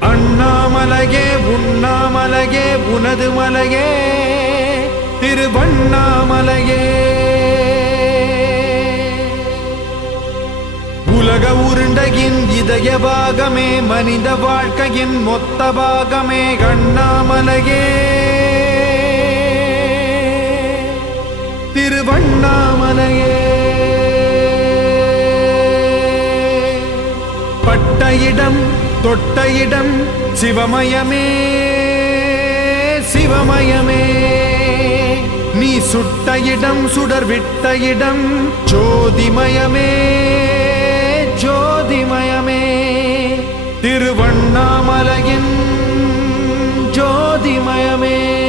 அண்ணாமலையே உண்ணாமலையே உனது மலையே திருவண்ணாமலையே. உலக உருண்டையின் இதய பாகமே மனித வாழ்க்கையின் மொத்த பாகமே அண்ணாமலையே திருவண்ணாமலையே. பட்ட இடம் தொட்ட இடம் சிவமயமே சிவமயமே. நீ சுட்ட இடம் சுடர் விட்ட இடம் ஜோதிமயமே ஜோதிமயமே. திருவண்ணாமலையின் ஜோதிமயமே.